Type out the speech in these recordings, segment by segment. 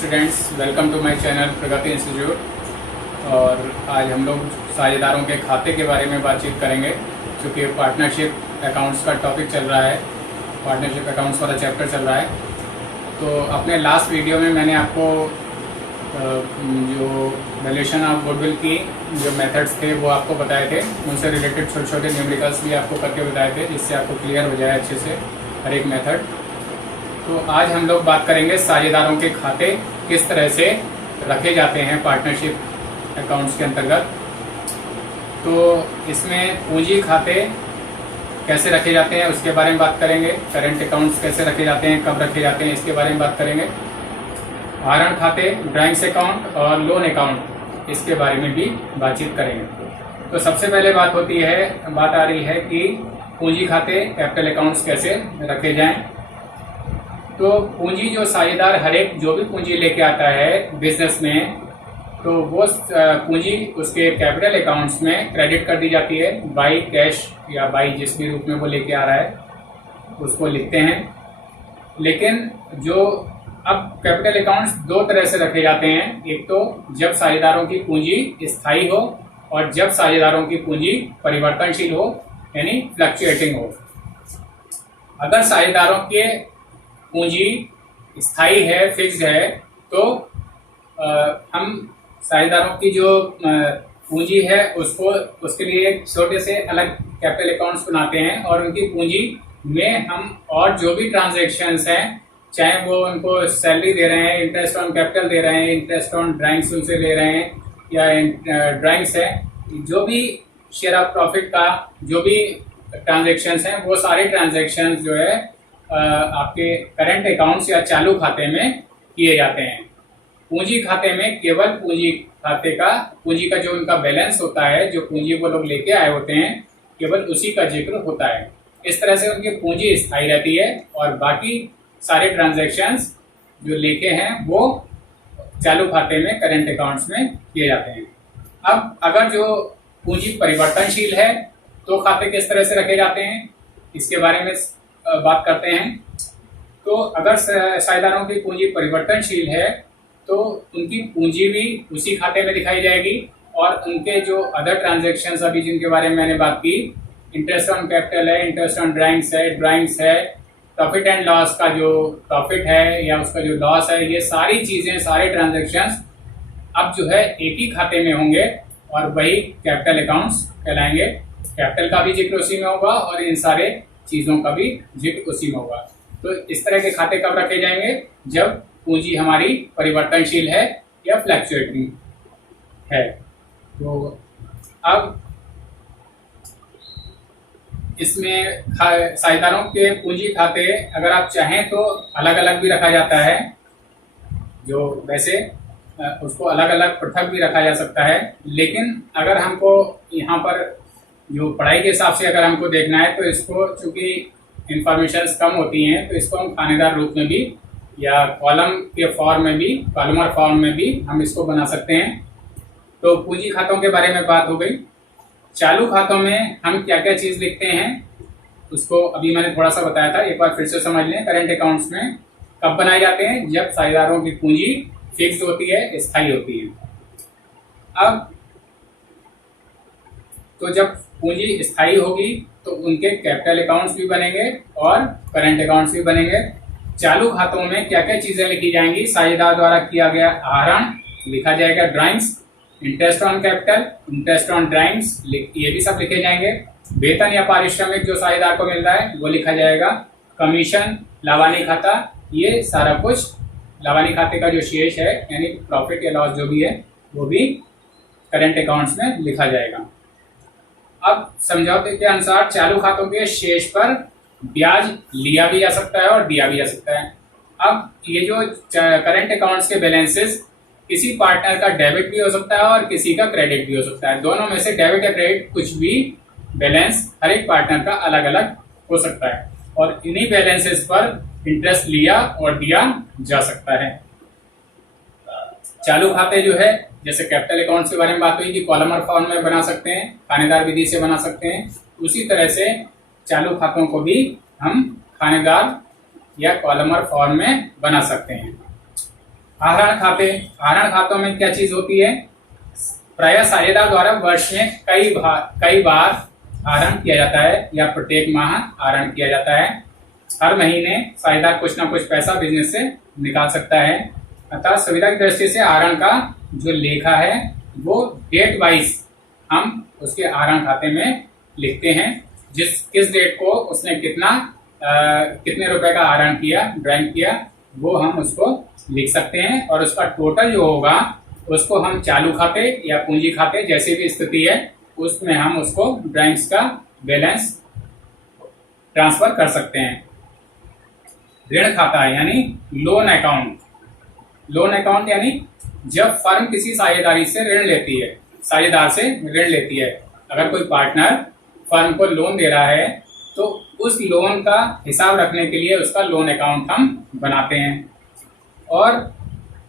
Students, welcome to my channel Pragati institute. और आज हम लोग साझेदारों के खाते के बारे में बातचीत करेंगे, क्योंकि पार्टनरशिप अकाउंट्स का टॉपिक चल रहा है, पार्टनरशिप अकाउंट्स वाला चैप्टर चल रहा है। तो अपने लास्ट वीडियो में मैंने आपको जो वैल्यूएशन ऑफ गुडविल की जो मेथड्स थे वो आपको बताए थे, उनसे रिलेटेड छोटे छोटे न्यूमेरिकल्स भी आपको करके बताए थे, जिससे आपको क्लियर हो जाए अच्छे से हर एक मेथड। तो आज हम लोग बात करेंगे साझेदारों के खाते किस तरह से रखे जाते हैं पार्टनरशिप अकाउंट्स के अंतर्गत। तो इसमें पूंजी खाते कैसे रखे जाते हैं उसके बारे में बात करेंगे, करंट अकाउंट्स कैसे रखे जाते हैं, कब रखे जाते हैं, इसके बारे में बात करेंगे। आहरण खाते, ड्राइंग्स अकाउंट और लोन अकाउंट, इसके बारे में भी बातचीत करेंगे। तो सबसे पहले बात आ रही है कि पूंजी खाते, कैपिटल अकाउंट्स कैसे रखे जाएं। तो पूंजी जो साझेदार हर एक जो भी पूंजी लेके आता है बिजनेस में, तो वो पूंजी उसके कैपिटल अकाउंट्स में क्रेडिट कर दी जाती है बाई कैश या बाई जिस भी रूप में वो लेके आ रहा है उसको लिखते हैं। लेकिन जो अब कैपिटल अकाउंट्स दो तरह से रखे जाते हैं, एक तो जब साझेदारों की पूंजी स्थायी हो और जब साझेदारों की पूंजी परिवर्तनशील हो, यानी फ्लक्चुएटिंग हो। अगर साझेदारों के पूंजी स्थायी है, फिक्स्ड है, तो हम साझेदारों की जो पूंजी है उसके लिए एक छोटे से अलग कैपिटल अकाउंट्स बनाते हैं और उनकी पूंजी में हम और जो भी ट्रांजैक्शंस हैं, चाहे वो उनको सैलरी दे रहे हैं, इंटरेस्ट ऑन कैपिटल दे रहे हैं, इंटरेस्ट ऑन ड्राइंग्स उनसे ले रहे हैं, या ड्राइंग्स है, जो भी शेयर ऑफ प्रॉफिट का जो भी ट्रांजैक्शंस हैं, वो सारे ट्रांजैक्शंस जो है आपके करंट अकाउंट्स या चालू खाते में किए जाते हैं। पूंजी खाते में केवल पूंजी का जो उनका बैलेंस होता है, जो पूंजी वो लोग लेके आए होते हैं, केवल उसी का जिक्र होता है। इस तरह से उनकी पूंजी स्थायी रहती है और बाकी सारे ट्रांजैक्शंस जो लेके हैं वो चालू खाते में, करंट अकाउंट्स में किए जाते हैं। अब अगर जो पूंजी परिवर्तनशील है तो खाते किस तरह से रखे जाते हैं, इसके बारे में बात करते हैं। तो अगर साझेदारों की पूंजी परिवर्तनशील है तो उनकी पूंजी भी उसी खाते में दिखाई जाएगी और उनके जो अदर ट्रांजैक्शंस अभी जिनके बारे में मैंने बात की, इंटरेस्ट ऑन कैपिटल है, इंटरेस्ट ऑन ड्राइंग्स है, प्रॉफिट एंड लॉस का जो प्रॉफिट है या उसका जो लॉस है, ये सारी चीजें, सारे ट्रांजैक्शंस अब जो है एक ही खाते में होंगे और वही कैपिटल अकाउंट्स कहलाएंगे। कैपिटल का भी जिक्र उसी में होगा और इन सारे चीजों का भी जिक्र उसी में होगा। तो इस तरह के खाते कब रखे जाएंगे, जब पूंजी हमारी परिवर्तनशील है या फ्लक्चुएटिंग है। तो अब इसमें साझेदारों के पूंजी खाते अगर आप चाहें तो अलग अलग भी रखा जाता है, जो वैसे उसको अलग अलग पृथक भी रखा जा सकता है। लेकिन अगर हमको यहाँ पर जो पढ़ाई के हिसाब से अगर हमको देखना है तो इसको, चूंकि इंफॉर्मेशंस कम होती हैं, तो इसको हम खानेदार रूप में भी या कॉलम के फॉर्म में भी, कॉलमर फॉर्म में भी हम इसको बना सकते हैं। तो पूंजी खातों के बारे में बात हो गई। चालू खातों में हम क्या क्या चीज लिखते हैं उसको अभी मैंने थोड़ा सा बताया था, एक बार फिर से समझ लें। करंट अकाउंट्स में कब बनाए जाते हैं, जब साझेदारों की पूंजी फिक्स होती है, स्थायी होती है। अब तो जब पूंजी स्थायी होगी तो उनके कैपिटल अकाउंट्स भी बनेंगे और करंट अकाउंट्स भी बनेंगे। चालू खातों में क्या क्या चीजें लिखी जाएंगी, साझेदार द्वारा किया गया आहरण लिखा जाएगा, drawings, interest on capital, interest on drawings, ये भी सब लिखे जाएंगे। वेतन या पारिश्रमिक जो साझेदार को मिल रहा है वो लिखा जाएगा। कमीशन, लावानी खाता, ये सारा कुछ लावानी खाते का जो शेष है, यानी प्रॉफिट या लॉस जो भी है, वो भी करंट अकाउंट्स में लिखा जाएगा। अब समझौते के अनुसार चालू खातों के शेष पर ब्याज लिया भी जा सकता है और दिया भी जा सकता है। अब ये जो करंट अकाउंट्स के बैलेंसेस, किसी पार्टनर का डेबिट भी हो सकता है और किसी का क्रेडिट भी हो सकता है। दोनों में से डेबिट या क्रेडिट कुछ भी बैलेंस हर एक पार्टनर का अलग अलग हो सकता है और इन्हीं बैलेंसेस पर इंटरेस्ट लिया और दिया जा सकता है। चालू खाते जो है, जैसे कैपिटल अकाउंट्स के बारे में बात हुई कि कॉलमर फॉर्म में बना सकते हैं, खानेदार विधि से बना सकते हैं, उसी तरह से चालू खातों को भी हम खानेदार या कॉलमर फॉर्म में बना सकते हैं। आहरण खाते, आहरण खातों में क्या चीज होती है? प्रायः साझेदार द्वारा वर्ष में कई बार आहरण किया जाता है या प्रत्येक माह आहरण किया जाता है। हर महीने साझेदार कुछ ना कुछ पैसा बिजनेस से निकाल सकता है। अतः सुविधा की दृष्टि से आहरण का जो लेखा है वो डेट वाइज हम उसके आहरण खाते में लिखते हैं। किस डेट को उसने कितने रुपए का आहरण किया, ड्राइंग किया, वो हम उसको लिख सकते हैं। और उसका टोटल जो होगा उसको हम चालू खाते या पूंजी खाते, जैसी भी स्थिति है, उसमें हम उसको ड्राइंग्स का बैलेंस ट्रांसफर कर सकते हैं। ऋण खाता यानी लोन अकाउंट। लोन अकाउंट यानी जब फर्म किसी साझेदारी से ऋण लेती है, साझेदार से ऋण लेती है, अगर कोई पार्टनर फर्म को लोन दे रहा है तो उस लोन का हिसाब रखने के लिए उसका लोन अकाउंट हम बनाते हैं। और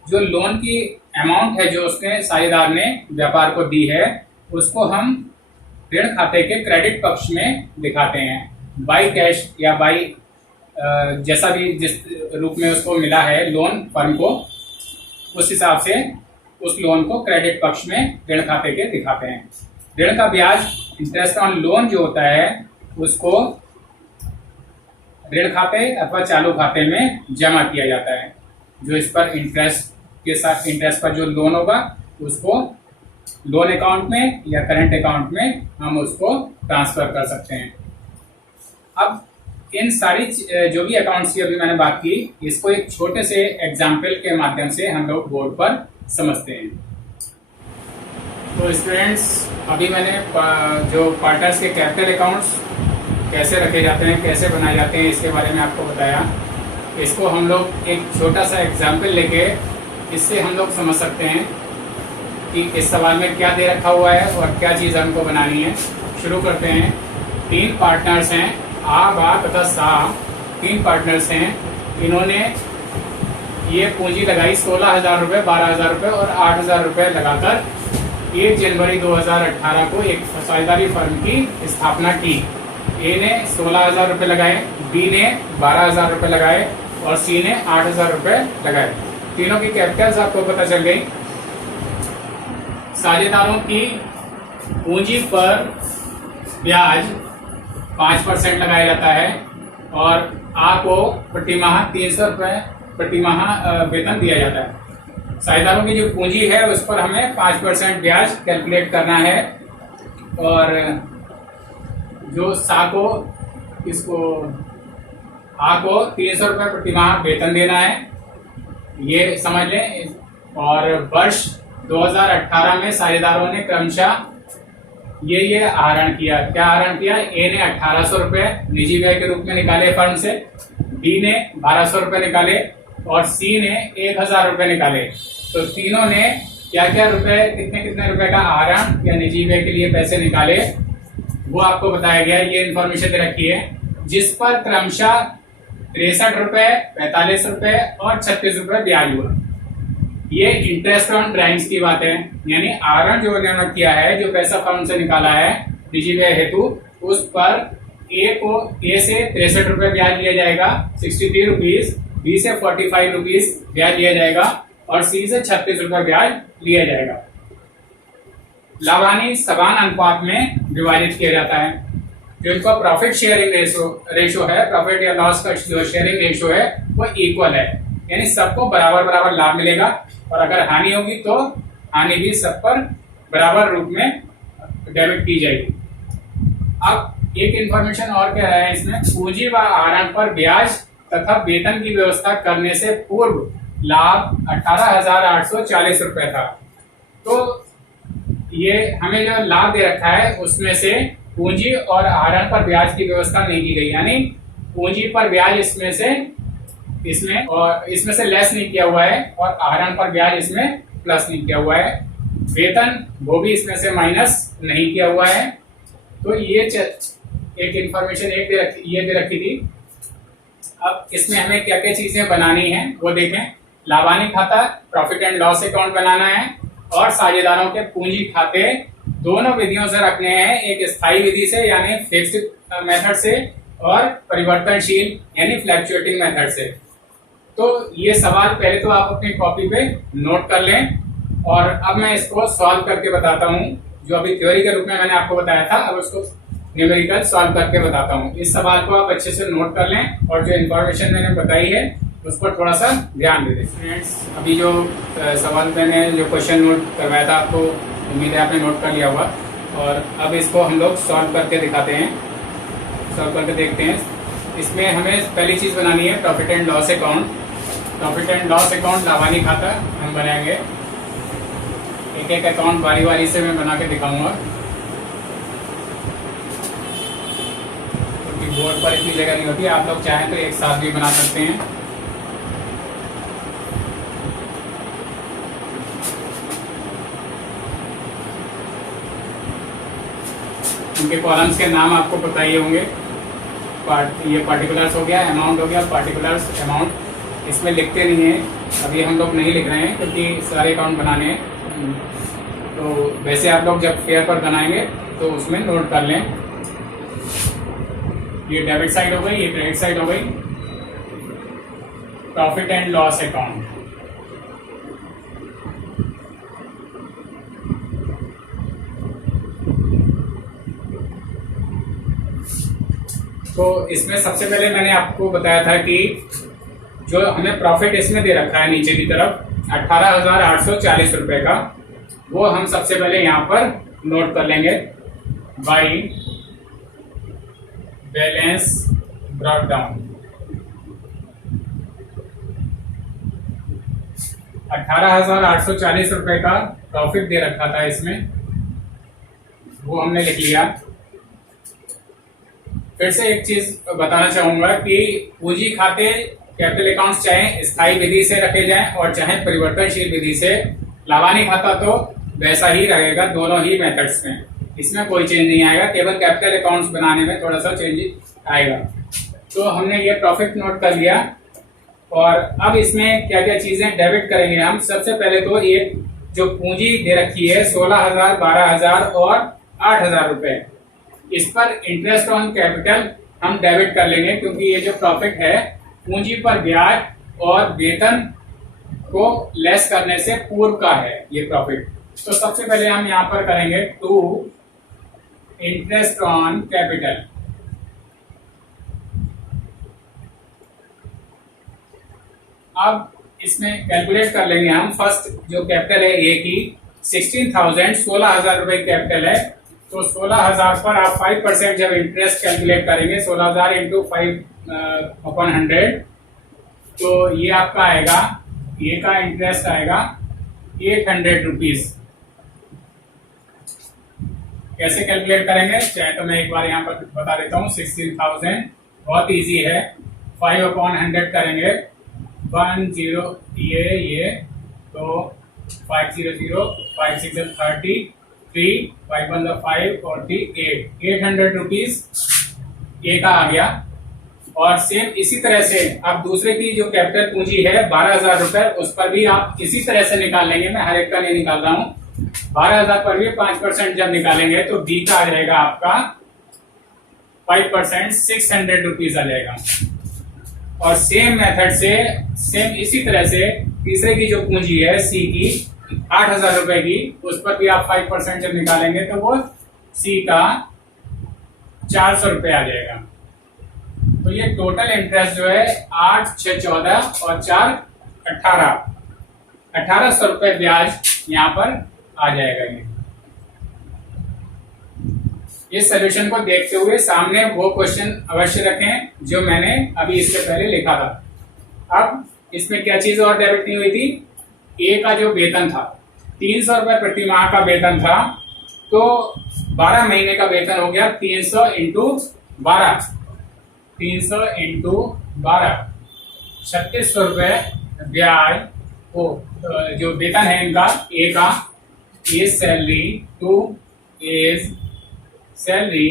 जो लोन की अमाउंट है जो उसने साझेदार ने व्यापार को दी है, उसको हम ऋण खाते के क्रेडिट पक्ष में दिखाते हैं। बाई कैश या बाई जैसा भी जिस रूप में उसको मिला है लोन फर्म को, उस हिसाब से उस लोन को क्रेडिट पक्ष में ऋण खाते के दिखाते हैं। ऋण का ब्याज, इंटरेस्ट ऑन लोन जो होता है, उसको ऋण खाते अथवा चालू खाते में जमा किया जाता है। जो इस पर इंटरेस्ट के साथ, इंटरेस्ट पर जो लोन होगा उसको लोन अकाउंट में या करंट अकाउंट में हम उसको ट्रांसफर कर सकते हैं। अब इन सारी जो भी अकाउंट्स की अभी मैंने बात की, इसको एक छोटे से एग्जाम्पल के माध्यम से हम लोग बोर्ड पर समझते हैं। तो स्टूडेंट्स, अभी मैंने जो पार्टनर्स के कैपिटल अकाउंट्स कैसे रखे जाते हैं, कैसे बनाए जाते हैं, इसके बारे में आपको बताया। इसको हम लोग एक छोटा सा एग्जाम्पल लेके इससे हम लोग समझ सकते हैं कि इस सवाल में क्या दे रखा हुआ है और क्या चीज़ हमको बनानी है। शुरू करते हैं। 3 पार्टनर्स हैं, आ, बा तथा सा। 3 पार्टनर्स हैं। इन्होंने ये पूंजी लगाई 16,000 रुपये, 12,000 रुपये और 8,000 रुपये लगाकर 1 जनवरी 2018 को एक साझेदारी फर्म की स्थापना की। ए ने 16,000 रुपये लगाए, बी ने 12,000 रुपये लगाए और सी ने 8,000 रुपये लगाए। तीनों की कैपिटल्स आपको पता चल गई। साझेदारों की पूंजी पर ब्याज 5% लगाया जाता है और आ को प्रतिमाह 300 रुपये प्रतिमाह वेतन दिया जाता है। साझेदारों की जो पूंजी है उस पर हमें 5% ब्याज कैलकुलेट करना है और जो सा को इसको आ को 300 रुपये प्रतिमाह वेतन देना है, ये समझ लें। और वर्ष 2018 में साझेदारों ने क्रमशः ये आहरण किया। क्या आहरण किया? ए ने 1800 रुपये निजी व्यय के रूप में निकाले फर्म से, बी ने 1200 रुपये निकाले और सी ने 1000 रुपये निकाले। तो तीनों ने क्या क्या रुपए, कितने रुपए का आहरण या निजी व्यय के लिए पैसे निकाले, वो आपको बताया गया। ये इन्फॉर्मेशन दे रखी है, जिस पर क्रमशः 63 रुपये, 45 रुपये और 36 रुपये ब्याज हुआ। ये इंटरेस्ट ऑन ड्राइंग्स की बात है, यानी आहरण जो उन्होंने किया है, जो पैसा फर्म से निकाला है निजी व्यय हेतु, उस पर ए से 63 रुपये ब्याज लिया जाएगा 63 रुपीज, बी से 45 रुपीज ब्याज लिया जाएगा और सी से 36 रुपये ब्याज लिया जाएगा। लाभानी समान अनुपात में विभाजित किया जाता है। जो इनका प्रॉफिट शेयरिंग रेशो है, प्रॉफिट या लॉस का जो शेयरिंग रेशो है वो इक्वल है, यानी सबको बराबर लाभ मिलेगा और अगर हानि होगी तो हानि भी सब पर बराबर रूप में डेबिट की जाएगी। अब एक इंफॉर्मेशन और क्या है इसमें, पूंजी व आहरण पर ब्याज तथा वेतन की व्यवस्था करने से पूर्व लाभ 18,840 रुपये था। तो ये हमें जो लाभ दे रखा है उसमें से पूंजी और आहरण पर ब्याज की व्यवस्था नहीं की गई, यानी पूंजी पर ब्याज इसमें से लेस नहीं किया हुआ है और आहरण पर ब्याज इसमें प्लस नहीं किया हुआ है। वेतन वो भी इसमें से माइनस नहीं किया हुआ है। तो ये एक इंफॉर्मेशन ये दे रखी थी। अब इसमें हमें क्या क्या चीजें बनानी है वो देखें। लाभानी खाता, प्रॉफिट एंड लॉस अकाउंट बनाना है और साझेदारों के पूंजी खाते दोनों विधियों से रखने हैं, एक स्थायी विधि से यानी फिक्स्ड मेथड से और परिवर्तनशील यानी फ्लैक्चुएटिंग मेथड से। तो ये सवाल पहले तो आप अपनी कॉपी पे नोट कर लें, और अब मैं इसको सॉल्व करके बताता हूँ। जो अभी थ्योरी के रूप में मैंने आपको बताया था, अब उसको न्यूमेरिकल सॉल्व करके बताता हूँ। इस सवाल को आप अच्छे से नोट कर लें, और जो इन्फॉर्मेशन मैंने बताई है उस पर थोड़ा सा ध्यान दे दें। फ्रेंड्स, अभी जो सवाल मैंने जो क्वेश्चन नोट करवाया था, आपको उम्मीद है आपने नोट कर लिया होगा, और अब इसको हम लोग सॉल्व करके दिखाते हैं, सॉल्व करके देखते हैं। इसमें हमें पहली चीज़ बनानी है profit and loss account. Profit and loss account लाभानी खाता हम बनाएंगे। एक एक अकाउंट बारी बारी से मैं बना के दिखाऊंगा, क्योंकि बोर्ड पर इतनी जगह नहीं होती। आप लोग चाहें तो एक साथ भी बना सकते हैं। इनके कॉलम्स के नाम आपको पता ही होंगे। ये पार्टिकुलर्स हो गया, अमाउंट हो गया, पार्टिकुलर्स अमाउंट। इसमें लिखते नहीं हैं, अभी हम लोग नहीं लिख रहे हैं क्योंकि सारे अकाउंट बनाने हैं। तो वैसे आप लोग जब फेयर पर बनाएंगे तो उसमें नोट कर लें। ये डेबिट साइड हो गई, ये क्रेडिट साइड हो गई। प्रॉफिट एंड लॉस अकाउंट, तो इसमें सबसे पहले मैंने आपको बताया था कि जो हमें प्रॉफिट इसमें दे रखा है नीचे की तरफ 18,840 रुपए का, वो हम सबसे पहले यहाँ पर नोट कर लेंगे बाई बैलेंस ब्रॉट डाउन। 18,840 रुपए का प्रॉफिट दे रखा था इसमें, वो हमने लिख लिया। फिर से एक चीज बताना चाहूंगा कि पूंजी खाते कैपिटल अकाउंट्स चाहे स्थायी विधि से रखे जाएं और चाहे परिवर्तनशील विधि से। लाभानी खाता तो वैसा ही रहेगा दोनों ही मेथड्स में, इसमें कोई चेंज नहीं आएगा, केवल कैपिटल अकाउंट्स बनाने में थोड़ा सा चेंज आएगा। तो हमने ये प्रॉफिट नोट कर लिया, और अब इसमें क्या क्या चीजें डेबिट करेंगे हम। सबसे पहले तो ये जो पूंजी दे रखी है 16,000, 12,000 और 8,000 रुपए, इस पर इंटरेस्ट ऑन कैपिटल हम डेबिट कर लेंगे, क्योंकि ये जो प्रॉफिट है पूंजी पर ब्याज और वेतन को लेस करने से पूर्व का है ये प्रॉफिट। तो सबसे पहले हम यहां पर करेंगे टू इंटरेस्ट ऑन कैपिटल। अब इसमें कैलकुलेट कर लेंगे हम। फर्स्ट जो कैपिटल है ए की 16,000, 16,000 रुपए कैपिटल है, तो 16,000 पर आप 5% जब इंटरेस्ट कैलकुलेट करेंगे, 16,000 इंटू 5/100, तो ये आपका आएगा, ये का इंटरेस्ट आएगा 800 रुपीज। कैसे कैलकुलेट करेंगे चाहे तो मैं एक बार यहाँ पर बता देता हूँ। 16,000 बहुत इजी है, 5/100 करेंगे 10, ये तो 500, 5 6 30, 3 5 1 5 48, 800 रुपीज ये का आ गया। और सेम इसी तरह से आप दूसरे की जो कैपिटल पूंजी है 12,000 रुपए, उस पर भी आप इसी तरह से निकाल लेंगे। मैं हर एक का नहीं निकाल रहा हूँ। 12,000 पर भी 5% जब निकालेंगे तो बी का आ जाएगा आपका 5%, 600 रुपीज आ जाएगा। और सेम मेथड से, सेम इसी तरह से तीसरे की जो पूंजी है सी की 8,000 रुपए की, उस पर भी आप 5% जब निकालेंगे तो वो सी का 400 रुपए आ जाएगा। तो ये टोटल इंटरेस्ट जो है 8 6 14 और 4 18, 1,800 रुपए ब्याज यहाँ पर आ जाएगा। ये सॉल्यूशन को देखते हुए सामने वो क्वेश्चन अवश्य रखें जो मैंने अभी इससे पहले लिखा था। अब इसमें क्या चीज और डेबिट नहीं हुई थी, ए का जो वेतन था 300 रुपए प्रति माह का वेतन था, तो 12 महीने का वेतन हो गया 300 इंटू 12, 300 इंटू 12, 3600 रुपए ब्याज। वो जो वेतन है इनका ए का, A salary to A's salary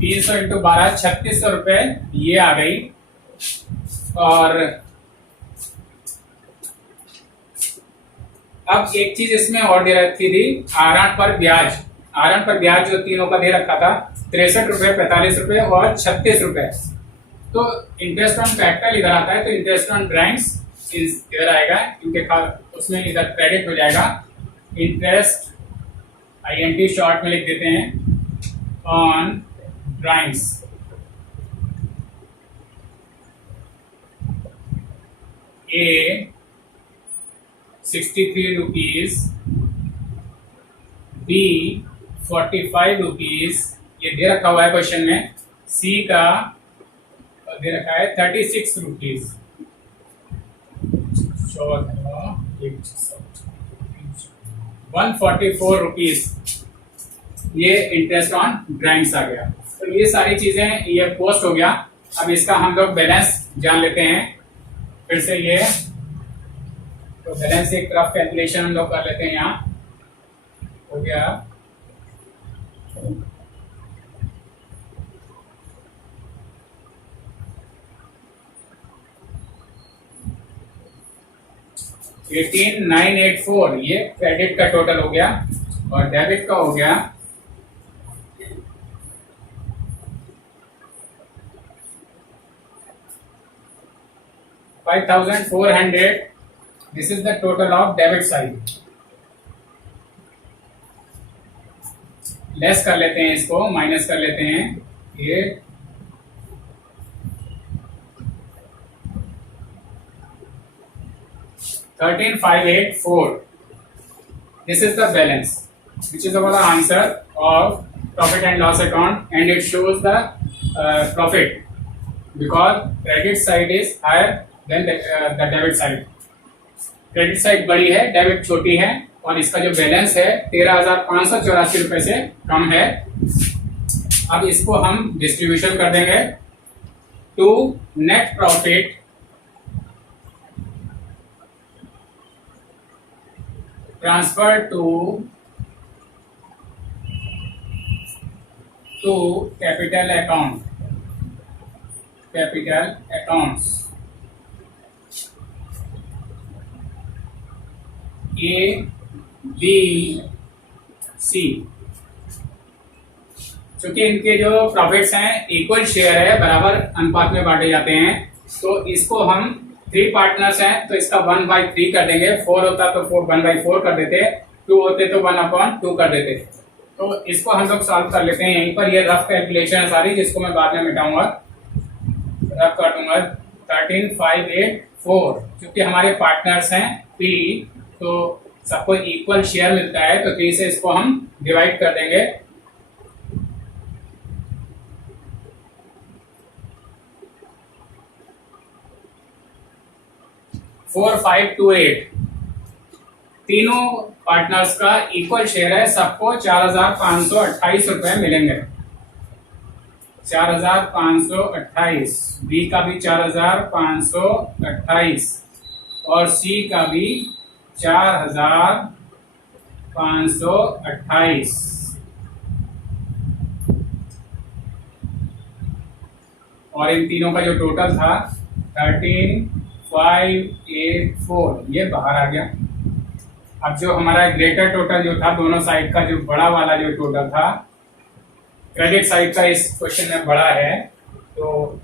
300 into 12, 3600 रुपए ये आ गई। और अब एक चीज इसमें और दे रखी थी, आरएन पर ब्याज। आरएन पर ब्याज जो तीनों का दे रखा था 63 रुपए, 45 रुपए और 36 रुपए। तो इंटरेस्ट ऑन कैपिटल इधर आता है, तो इंटरेस्ट ऑन ड्राइंग्स इधर आएगा, इनके उसमें इधर क्रेडिट हो जाएगा। इंटरेस्ट INT शॉर्ट में लिख देते हैं on drawings, A 63 rupees, B 45 rupees, ये दे रखा हुआ है क्वेश्चन में। C का दे रखा है 36 रुपीज, 144 रुपीज, ये इंटरेस्ट ऑन ड्राइंग्स आ गया। तो ये सारी चीजें ये पोस्ट हो गया। अब इसका हम लोग बैलेंस जान लेते हैं फिर से। ये तो बैलेंस एक तरफ कैलकुलेशन हम लोग कर लेते हैं, यहाँ हो गया। $18,984 ये क्रेडिट का टोटल हो गया, और डेबिट का हो गया $5,400। This is the total of debit side. Less कर लेते हैं, इसको माइनस कर लेते हैं। ये $13,584, this is the balance which is our answer of profit and loss account, and it shows the profit because credit side is higher than the debit side. Credit side बड़ी है, डेबिट छोटी है, और इसका जो बैलेंस है 13,584 रुपए से कम है। अब इसको हम डिस्ट्रीब्यूशन कर देंगे to net profit transfer to capital account, capital accounts A B C। क्योंकि इनके जो प्रॉफिट्स हैं इक्वल शेयर है, बराबर अनुपात में बांटे जाते हैं, तो इसको हम 3 पार्टनर्स हैं तो इसका 1/3 कर देंगे। 4 होता तो 1/4 कर देते, 2 होते तो 1/2 कर देते। तो इसको हम लोग सॉल्व कर लेते हैं यहीं पर। ये रफ कैलकुलेशन है सारी, जिसको मैं बाद में मिटाऊंगा, रफ कर दूंगा। 13,584 क्योंकि हमारे पार्टनर्स हैं 3, तो सबको इक्वल शेयर मिलता है, तो 3 से इसको हम डिवाइड कर देंगे। $4,528 तीनों पार्टनर्स का इक्वल शेयर है, सबको 4,528 रुपए मिलेंगे। 4,528, बी का भी 4,528 और सी का भी 4,528। और इन तीनों का जो टोटल था 13,584, ये बाहर आ गया। अब जो हमारा ग्रेटर टोटल जो था, दोनों साइड का जो बड़ा वाला जो टोटल था, क्रेडिट साइड का इस क्वेश्चन में बड़ा है, तो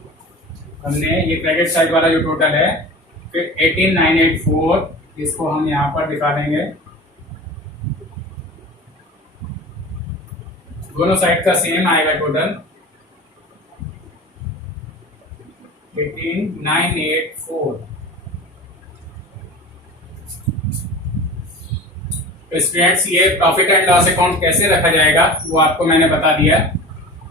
हमने ये क्रेडिट साइड वाला जो टोटल है, फिर 18,984 इसको हम यहाँ पर दिखा देंगे। दोनों साइड का सेम आएगा टोटल 18,984। तो स्टूडेंट्स, ये प्रॉफिट एंड लॉस अकाउंट कैसे रखा जाएगा वो आपको मैंने बता दिया।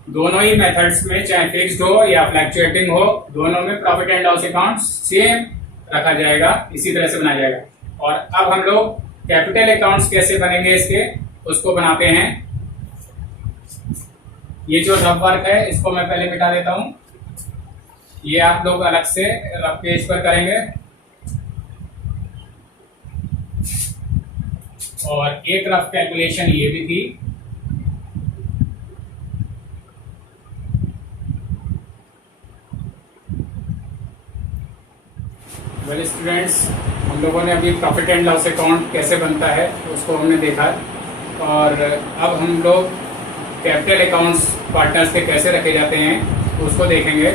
दोनों ही मेथड्स में, चाहे फिक्स्ड हो या फ्लैक्चुएटिंग हो, दोनों में profit and loss account same रखा जाएगा, इसी तरह से बनाया जाएगा। और अब हम लोग कैपिटल अकाउंट्स कैसे बनेंगे इसके, उसको बनाते हैं। ये जो रफ वर्क है इसको मैं पहले मिटा देता हूं, ये आप लोग अलग से रफ पेज पर करेंगे। और एक रफ कैलकुलेशन ये भी थी। वेल स्टूडेंट्स, हम लोगों ने अभी प्रॉफिट एंड लॉस अकाउंट कैसे बनता है उसको हमने देखा, और अब हम लोग कैपिटल अकाउंट्स पार्टनर्स के कैसे रखे जाते हैं उसको देखेंगे।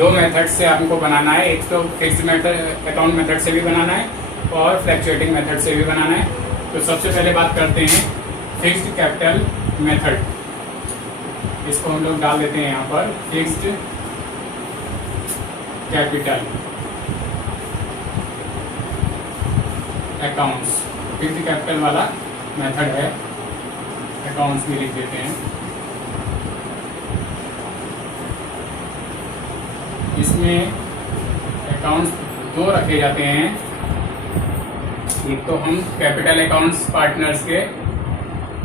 दो मेथड से आपको बनाना है, एक तो फिक्स्ड मेथड अकाउंट मेथड से भी बनाना है और फ्लैक्चुएटिंग मेथड से भी बनाना है। तो सबसे पहले बात करते हैं फिक्स्ड कैपिटल मेथड। इसको हम लोग डाल देते हैं यहाँ पर fixed capital accounts. Fixed capital वाला मेथड है, अकाउंट्स भी लिख देते हैं। इसमें अकाउंट्स दो रखे जाते हैं, एक तो हम कैपिटल अकाउंट्स पार्टनर्स के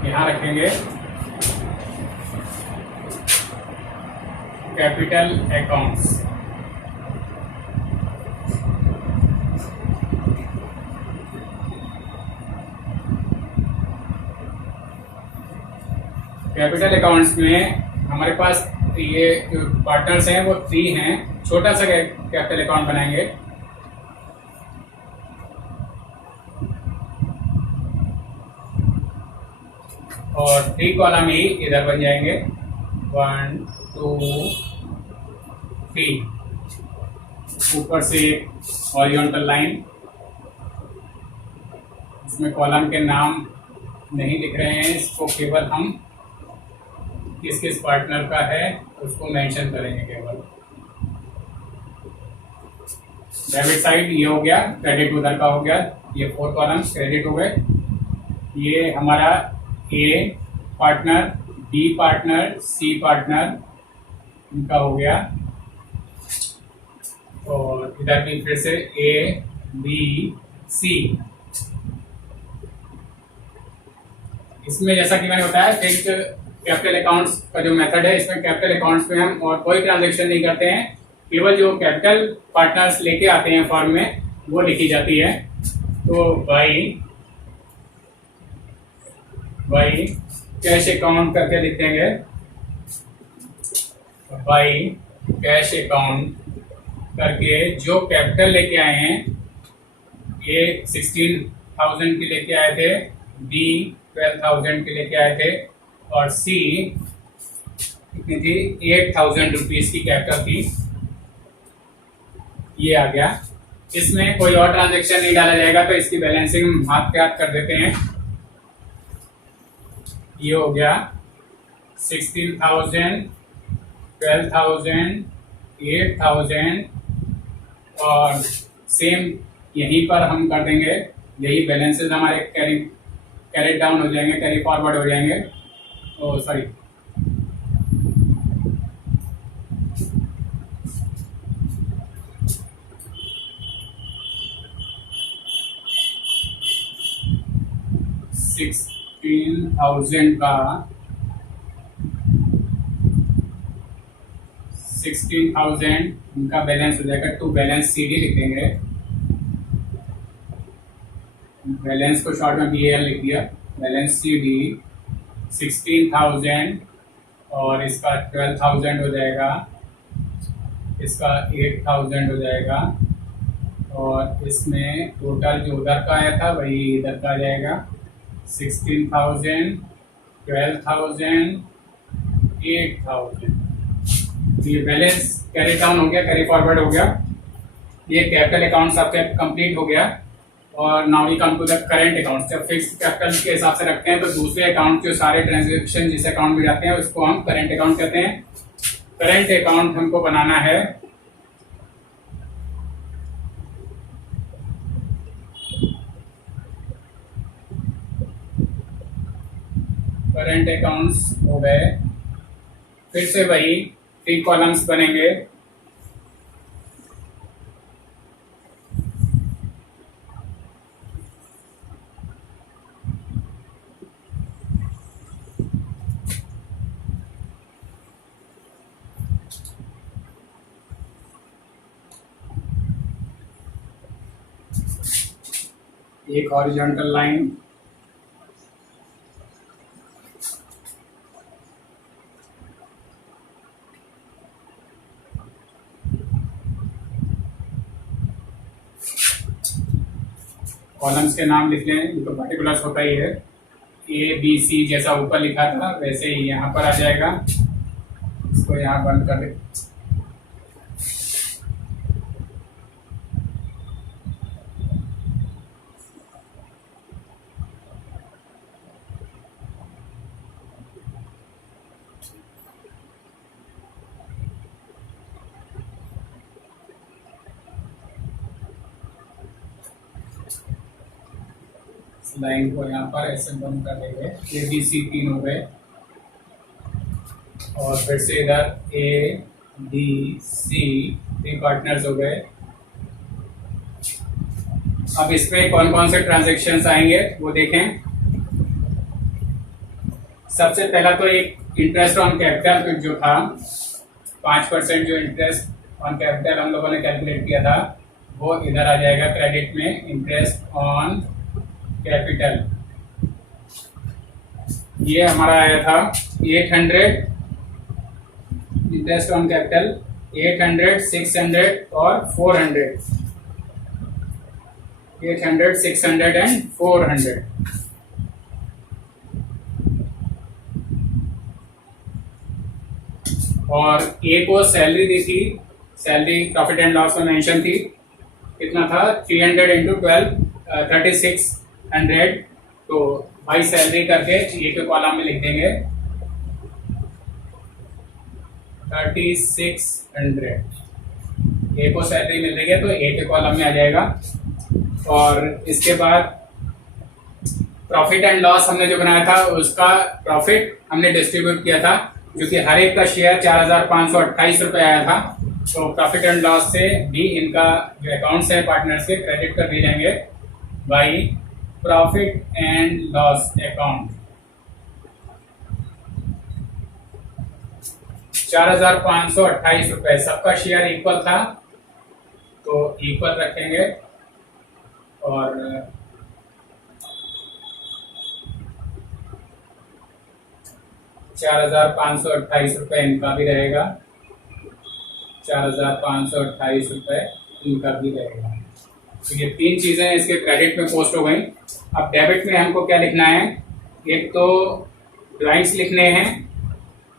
यहाँ रखेंगे कैपिटल अकाउंट्स, कैपिटल अकाउंट्स में हमारे पास ये जो पार्टनर्स हैं वो 3 हैं। छोटा सा कैपिटल अकाउंट बनाएंगे, और 3 कॉलम ही इधर बन जाएंगे, 1 2 3। ऊपर से हॉरिजॉन्टल लाइन, इसमें कॉलम के नाम नहीं लिख रहे हैं, इसको केवल हम किस किस पार्टनर का है उसको मेंशन करेंगे केवल। डेबिट साइड ये हो गया, क्रेडिट उधर का हो गया, ये 4 कॉलम्स क्रेडिट हो गए। ये हमारा A partner, B partner, C partner इनका हो गया, और इधर भी फिर से ए बी सी। इसमें जैसा कि मैंने बताया फिक्स्ड कैपिटल अकाउंट्स का जो मेथड है, इसमें कैपिटल अकाउंट्स में हम और कोई ट्रांजैक्शन नहीं करते हैं, केवल जो कैपिटल पार्टनर्स लेके आते हैं फॉर्म में वो लिखी जाती है। तो बाई कैश अकाउंट करके लिख देंगे, बाई कैश अकाउंट करके जो कैपिटल लेके आए हैं, ए 16,000 के लेके आए थे, बी 12,000 के लेके आए थे, और सी कितनी थी 8,000 रुपीज की कैपिटल थी, ये आ गया। इसमें कोई और ट्रांजैक्शन नहीं डाला जाएगा, तो इसकी बैलेंसिंग हम हाथ पे हाथ कर देते हैं। ये हो गया 16,000, 12,000, 8,000, और सेम यहीं पर हम कर देंगे, यही बैलेंसेस हमारे कैरी डाउन हो जाएंगे, कैरी फॉरवर्ड हो जाएंगे। ओ सॉरी, $16,000 इनका बैलेंस हो जाएगा, टू बैलेंस CD लिख देंगे, बैलेंस को शॉर्ट में BAL लिख दिया, बैलेंस CD 16,000, और इसका 12,000 हो जाएगा, इसका 8,000 हो जाएगा, और इसमें टोटल जो उधर का आया था वही इधर का आ जाएगा, 16,000, 12,000, 8,000। ये बैलेंस कैरी डाउन हो गया, कैरी फॉरवर्ड हो गया। ये कैपिटल अकाउंट्स आपका कंप्लीट हो गया। और now we come to the current account. जब फिक्स्ड कैपिटल के हिसाब से रखते हैं तो दूसरे अकाउंट जो सारे ट्रांजेक्शन जिस अकाउंट में जाते हैं उसको हम करंट अकाउंट कहते हैं। करंट अकाउंट हमको बनाना है करंट अकाउंट्स हो गए, फिर से वही 3 कॉलम्स बनेंगे। एक हॉरिजॉन्टल लाइन, कॉलम्स के नाम लिख लें, ये तो पर्टिकुलर्स होता ही है। ABC जैसा ऊपर लिखा था वैसे ही यहाँ पर आ जाएगा। इसको यहाँ बंद कर दे। लाइन को यहाँ पर ऐसे बंद कर देंगे। ए बी सी 3 हो गए और फिर से इधर ए बी सी 3 पार्टनर्स हो गए। अब इसमें कौन कौन से ट्रांजेक्शन्स आएंगे वो देखें। सबसे पहला तो एक इंटरेस्ट ऑन कैपिटल जो था 5% जो इंटरेस्ट ऑन कैपिटल हम लोगों ने कैलकुलेट किया था वो इधर आ जाएगा क्रेडिट में, इंटरेस्ट ऑन कैपिटल। ये हमारा आया था 800 इंटरेस्ट ऑन कैपिटल, 800, 600 और 400, 800, 600 एंड 400। और ए को सैलरी दी थी, सैलरी प्रॉफिट एंड लॉस में मेंशन थी, कितना था 300 इंटू 12 3600। तो बाई सैलरी करके ए के कॉलम में लिख देंगे 3600। ए को सैलरी मिल रही है तो ए के कॉलम में आ जाएगा। और इसके बाद प्रॉफिट एंड लॉस हमने जो बनाया था उसका प्रॉफिट हमने डिस्ट्रीब्यूट किया था, जो कि हर एक का शेयर 4528 रुपये आया था। तो प्रॉफिट एंड लॉस से भी इनका जो अकाउंट्स है पार्टनर्स के क्रेडिट कर दिए जाएंगे by profit and loss account. 4528 रुपये, सबका शेयर इक्वल था तो इक्वल रखेंगे। और 4528 रुपये इनका भी रहेगा, 4528 रुपये इनका भी रहेगा। तो ये 3 चीजें इसके क्रेडिट में पोस्ट हो गई। अब डेबिट में हमको क्या लिखना है, एक तो ड्राइंग्स लिखने हैं,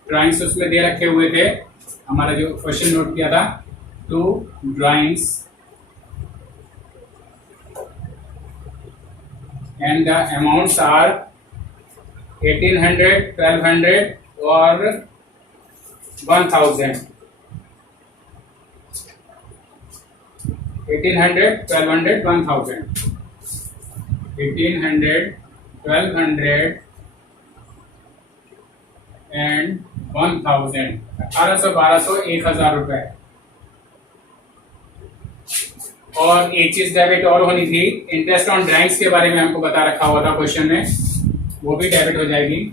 ड्राइंग्स उसमें दे रखे हुए थे, हमारा जो क्वेश्चन नोट किया था 2 drawings and the amounts are 1800, 1200 और 1000। 1800, 1200, 1000, 1800, 1200 एंड 1000, 1800, 1200, 1000 रुपए। और एक चीज डेबिट और होनी थी, इंटरेस्ट ऑन ड्राइंग्स के बारे में हमको बता रखा हुआ था क्वेश्चन में, वो भी डेबिट हो जाएगी।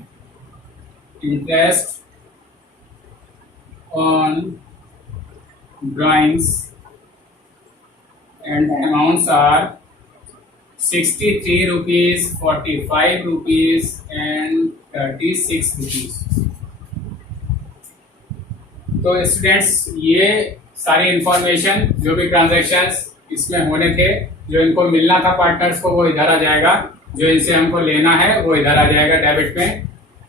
Interest on drawings and amounts are 63 rupees, 45 rupees and 36 rupees. तो स्टूडेंट्स ये सारी इंफॉर्मेशन जो भी ट्रांजैक्शंस इसमें होने थे, जो इनको मिलना था पार्टनर्स को, वो इधर आ जाएगा, जो इनसे हमको लेना है वो इधर आ जाएगा डेबिट में।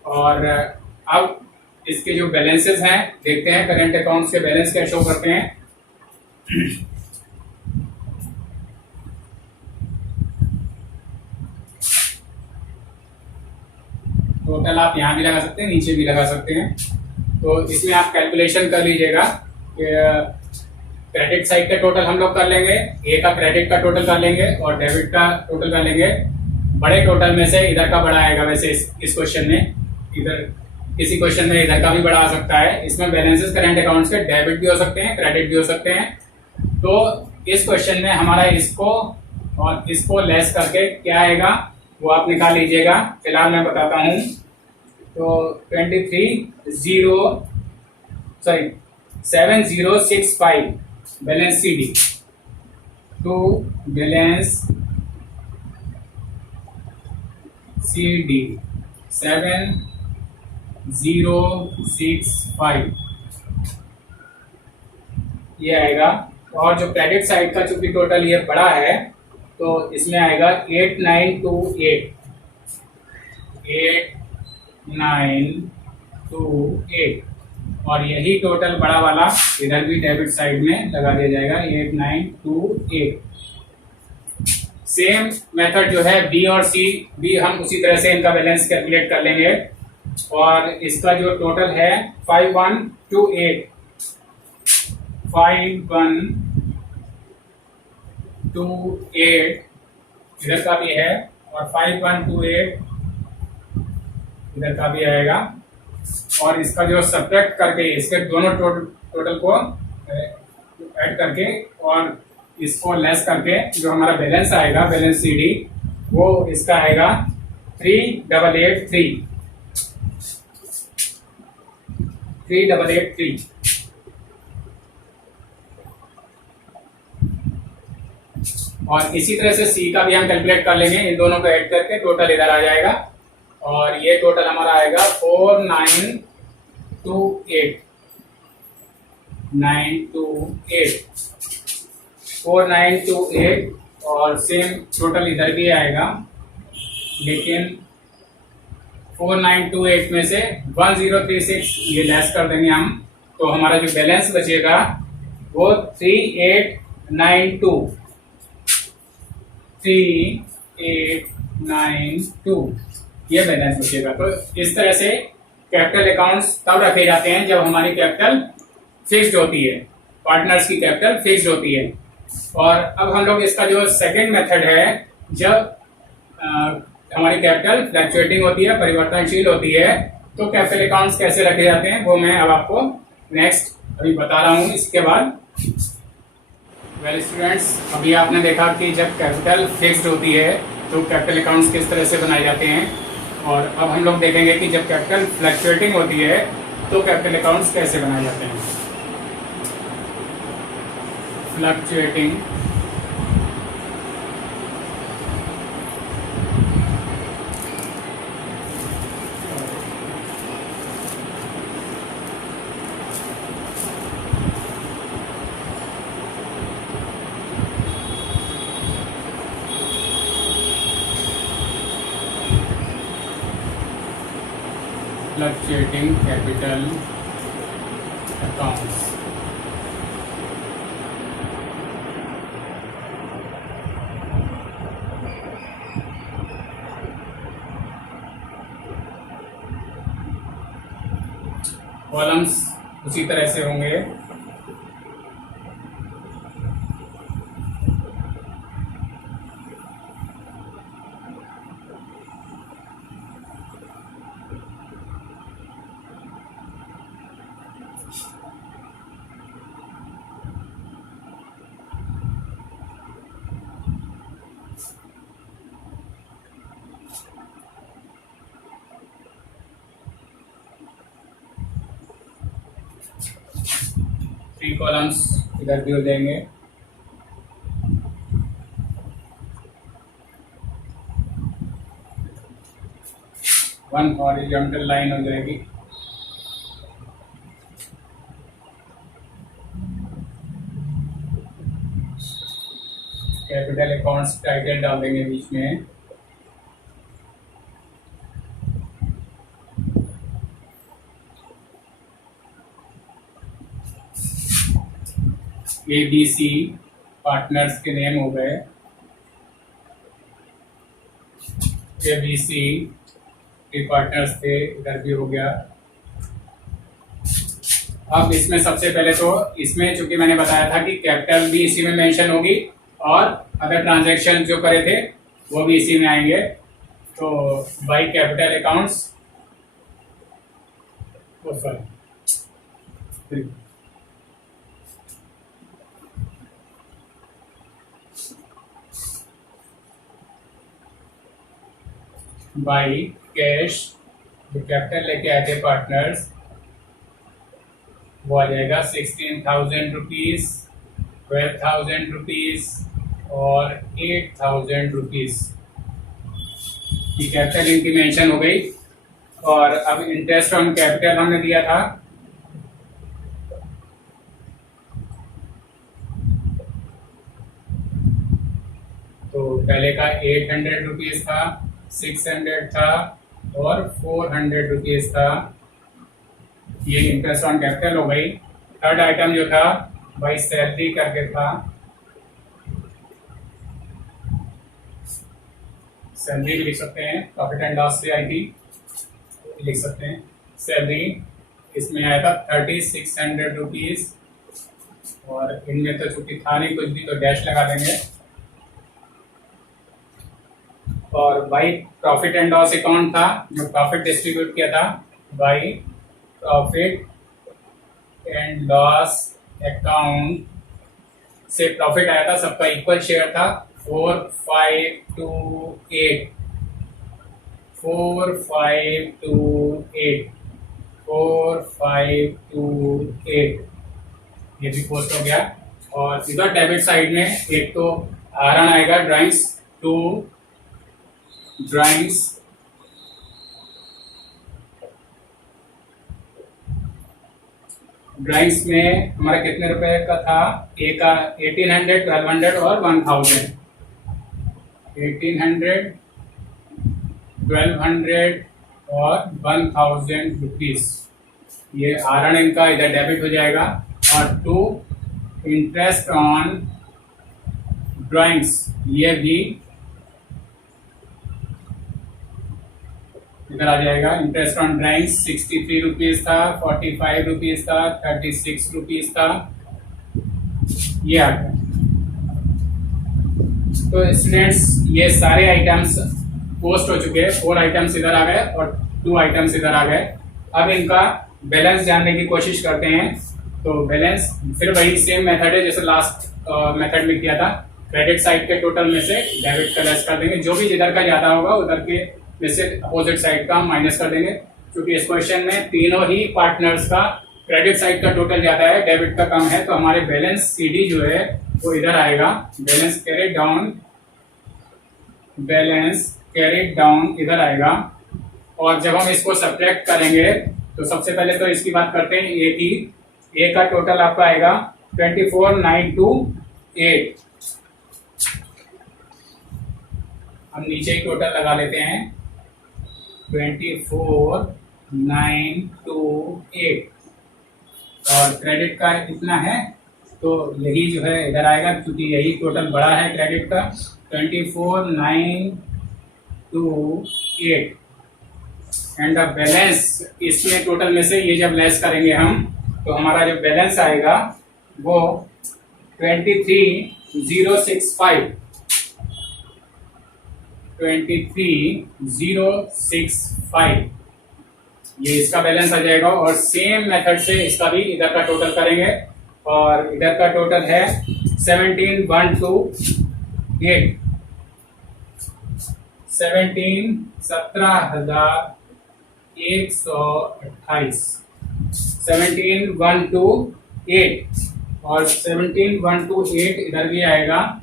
और अब इसके जो बैलेंसेस हैं देखते हैं, करंट अकाउंट्स के बैलेंस क्या शो करते हैं। टोटल आप यहाँ भी लगा सकते हैं, नीचे भी लगा सकते हैं। तो इसमें आप कैलकुलेशन कर लीजिएगा कि क्रेडिट साइड का टोटल हम लोग कर लेंगे, ए का क्रेडिट का टोटल कर लेंगे और डेबिट का टोटल कर लेंगे। बड़े टोटल में से इधर का बड़ा आएगा। वैसे इस क्वेश्चन में इधर किसी क्वेश्चन में इधर का भी बड़ा आ सकता है। इसमें बैलेंसेस करंट अकाउंट्स के डेबिट भी हो सकते हैं, क्रेडिट भी हो सकते हैं। तो इस क्वेश्चन में हमारा इसको और इसको लेस करके क्या आएगा वो आप निकाल लीजिएगा। फिलहाल मैं बताता हूँ। तो 7065 balance C D to balance C D 7065 ये आएगा। और जो क्रेडिट साइड का चूंकि टोटल ये बड़ा है तो इसमें आएगा 8928 और यही टोटल बड़ा वाला इधर भी डेबिट साइड में लगा दिया जाएगा 8928। सेम मेथड जो है बी और सी भी हम उसी तरह से इनका बैलेंस कैलकुलेट कर लेंगे। और इसका जो टोटल है 5128 इधर का भी है और 5128 इधर का भी आएगा। और इसका जो सब्ट्रैक्ट करके इसके दोनों टोटल को ऐड करके और इसको लेस करके जो हमारा बैलेंस आएगा, बैलेंस CD, वो इसका आएगा 3883 3883। और इसी तरह से C का भी हम कैलकुलेट कर लेंगे, इन दोनों को ऐड करके टोटल इधर आ जाएगा और ये टोटल हमारा आएगा 4928 और सेम टोटल इधर भी आएगा, लेकिन 4928 में से 1036 ये लेस कर देंगे हम, तो हमारा जो बैलेंस बचेगा वो 3892 ये बैलेंस बचेगा। तो इस तरह से कैपिटल अकाउंट्स तब रखे जाते हैं जब हमारी कैपिटल फिक्स्ड होती है, पार्टनर्स की कैपिटल फिक्स्ड होती है। और अब हम लोग इसका जो सेकंड मेथड है, जब हमारी कैपिटल फ्लक्चुएटिंग होती है, परिवर्तनशील होती है, तो कैपिटल अकाउंट्स कैसे रखे जाते हैं वो मैं अब आपको नेक्स्ट अभी बता रहा हूँ इसके बाद। वेल स्टूडेंट्स, अभी आपने देखा कि जब कैपिटल फिक्स्ड होती है तो कैपिटल अकाउंट्स किस तरह से बनाए जाते हैं, और अब हम लोग देखेंगे कि जब कैपिटल फ्लक्चुएटिंग होती है तो कैपिटल अकाउंट्स कैसे बनाए जाते हैं। Fluctuating capital accounts. कॉलम्स उसी तरह से होंगे, थ्री कॉलम्स इधर भी हो जाएंगे। वन हॉरिजॉन्टल लाइन हो जाएगी। कैपिटल अकाउंट्स टाइटल डाल देंगे बीच में। ABC पार्टनर्स के नेम हो गए। ABC के पार्टनर्स थे, इधर भी हो गया। अब इसमें सबसे पहले तो इसमें चूंकि मैंने बताया था कि कैपिटल भी इसी में मेंशन होगी और अदर ट्रांजैक्शन जो करे थे वो भी इसी में आएंगे। तो by capital accounts by cash जो कैपिटल लेके आए थे पार्टनर्स, वो आ जाएगा 16,000 रुपीज, 12,000 रुपीज और 8,000 रुपीज की कैपिटल इनकी मेंशन हो गई। और अब इंटरेस्ट ऑन कैपिटल हमने दिया था, तो पहले का 800 रुपीज था, 600 था और 400 रुपीज था। ये इंटरेस्ट ऑन कैपिटल हो गई। थर्ड आइटम जो था भाई सैलरी करके था, सैलरी भी लिख सकते हैं, प्रॉफिट एंड लॉस से आई थी, लिख सकते हैं सैलरी। इसमें आया था 3600 रुपीज और इनमें तो चूंकि था नहीं कुछ भी तो डैश लगा देंगे। और by profit and loss account था जो प्रॉफिट डिस्ट्रीब्यूट किया था, by profit and loss account से प्रॉफिट आया था, सबका इक्वल शेयर था 4528 4528 4528 ये भी पोस्ट हो गया। और इधर डेबिट साइड में एक तो आहरण आएगा ड्राइंग्स टू ड्राइंग्स ड्राइंग्स में हमारा कितने रुपए का था, एक का 1800 1200 और 1000 1800 1200 और 1000 रुपीज ये आहरण इनका इधर डेबिट हो जाएगा। और टू इंटरेस्ट ऑन ड्राइंग्स ये भी इधर आ जाएगा। इंटरेस्ट ऑन ड्राइंग्स 63 रुपीज था, 45 रुपीज था, 36 रुपीज था, ये आ गया। तो स्टूडेंट्स ये सारे आइटम्स पोस्ट हो चुके हैं, 4 आइटम्स इधर आ गए और 2 आइटम्स इधर आ गए। अब इनका बैलेंस जानने की कोशिश करते हैं। तो बैलेंस फिर वही सेम मेथड है जैसे लास्ट मेथड में किया था। क्रेडिट साइड के टोटल में से डेबिट का लेस कर देंगे, जो भी जिधर का ज्यादा होगा उधर के में से अपोजिट साइड का माइनस कर देंगे। क्योंकि इस क्वेश्चन में तीनों ही पार्टनर्स का क्रेडिट साइड का टोटल ज्यादा है, डेबिट का कम है, तो हमारे बैलेंस सीडी जो है वो इधर आएगा। बैलेंस कैरिड डाउन इधर आएगा। और जब हम इसको सब्ट्रैक्ट करेंगे तो सबसे पहले तो इसकी बात करते हैं ए की। ए का टोटल आपका आएगा 24928। हम नीचे ही टोटल लगा लेते हैं 24928 और क्रेडिट का कितना है तो यही जो है इधर आएगा क्योंकि यही टोटल बड़ा है क्रेडिट का 24928 एंड द बैलेंस इसमें टोटल में से ये जब लेस करेंगे हम तो हमारा जो बैलेंस आएगा वो 23065 ये इसका बैलेंस आ जाएगा। और सेम मेथड से इसका भी इधर का टोटल करेंगे और इधर का टोटल है 17128 17128 और 17128 इधर भी आएगा।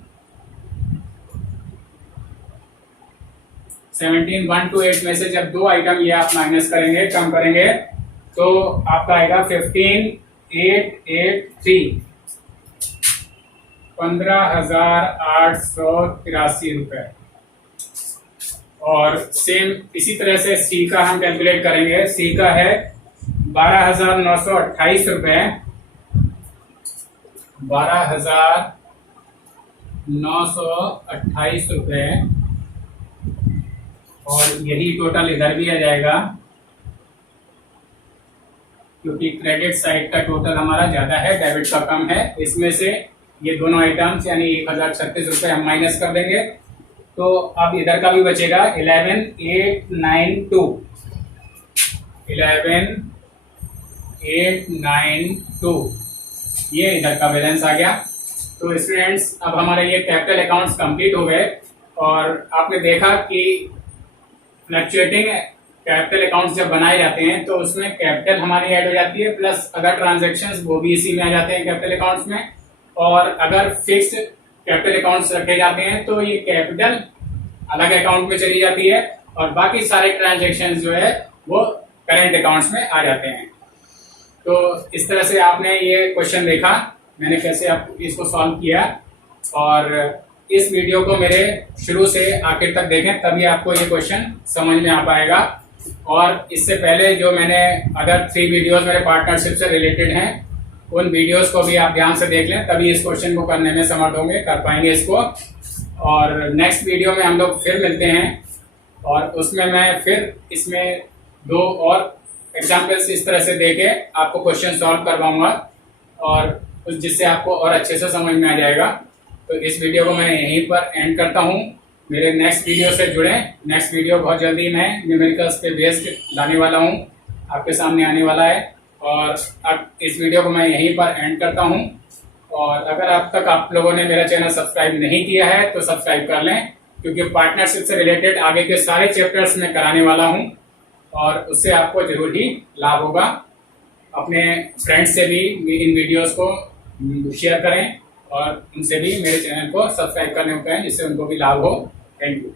17128 में से जब 2 आइटम ये आप माइनस करेंगे कम करेंगे तो आपका आएगा 15883 15,883 रुपए। और सेम इसी तरह से सी का हम कैलकुलेट करेंगे। सी का है 12,928 रुपए 12,928 रुपए और यही टोटल इधर भी आ जाएगा क्योंकि क्रेडिट साइड का टोटल हमारा ज्यादा है, डेबिट का कम है। इसमें से ये दोनों आइटम्स यानी 1036 रुपए हम माइनस कर देंगे तो अब इधर का भी बचेगा 11892 ये इधर का बैलेंस आ गया। तो स्टूडेंट्स अब हमारे ये कैपिटल अकाउंट्स कंप्लीट हो गए और आपने देखा कि फ्लक्चुएटिंग कैपिटल अकाउंट्स जब बनाए जाते हैं तो उसमें कैपिटल हमारी ऐड हो जाती है प्लस अदर ट्रांजैक्शंस वो भी इसी में आ जाते हैं कैपिटल अकाउंट्स में। और अगर फिक्स्ड कैपिटल अकाउंट्स रखे जाते हैं तो ये कैपिटल अलग अकाउंट में चली जाती है और बाकी सारे ट्रांजैक्शंस जो है वो करेंट अकाउंट्स में आ जाते हैं। तो इस तरह से आपने ये क्वेश्चन देखा, मैंने कैसे आप इसको सॉल्व किया। और इस वीडियो को मेरे शुरू से आखिर तक देखें तभी आपको ये क्वेश्चन समझ में आ पाएगा। और इससे पहले जो मैंने अगर 3 वीडियोस मेरे पार्टनरशिप से रिलेटेड हैं उन वीडियोस को भी आप ध्यान से देख लें तभी इस क्वेश्चन को करने में समर्थ होंगे, कर पाएंगे इसको। और नेक्स्ट वीडियो में हम लोग फिर मिलते हैं और उसमें मैं फिर इसमें 2 और एग्जाम्पल्स इस तरह से देके आपको क्वेश्चन सॉल्व करवाऊंगा और जिससे आपको और अच्छे से समझ में आ जाएगा। तो इस वीडियो को मैं यहीं पर एंड करता हूँ। मेरे नेक्स्ट वीडियो से जुड़ें। नेक्स्ट वीडियो बहुत जल्दी मैं न्यूमेरिकल्स पे बेस्ड लाने वाला हूँ, आपके सामने आने वाला है। और अब इस वीडियो को मैं यहीं पर एंड करता हूँ। और अगर अब तक आप लोगों ने मेरा चैनल सब्सक्राइब नहीं किया है तो सब्सक्राइब कर लें, क्योंकि पार्टनरशिप से रिलेटेड आगे के सारे चैप्टर्स मैं कराने वाला हूँ और उससे आपको जरूर ही लाभ होगा। अपने फ्रेंड्स से भी इन वीडियोस को शेयर करें और उनसे भी मेरे चैनल को सब्सक्राइब करने को कहें, जिससे उनको भी लाभ हो। Thank you.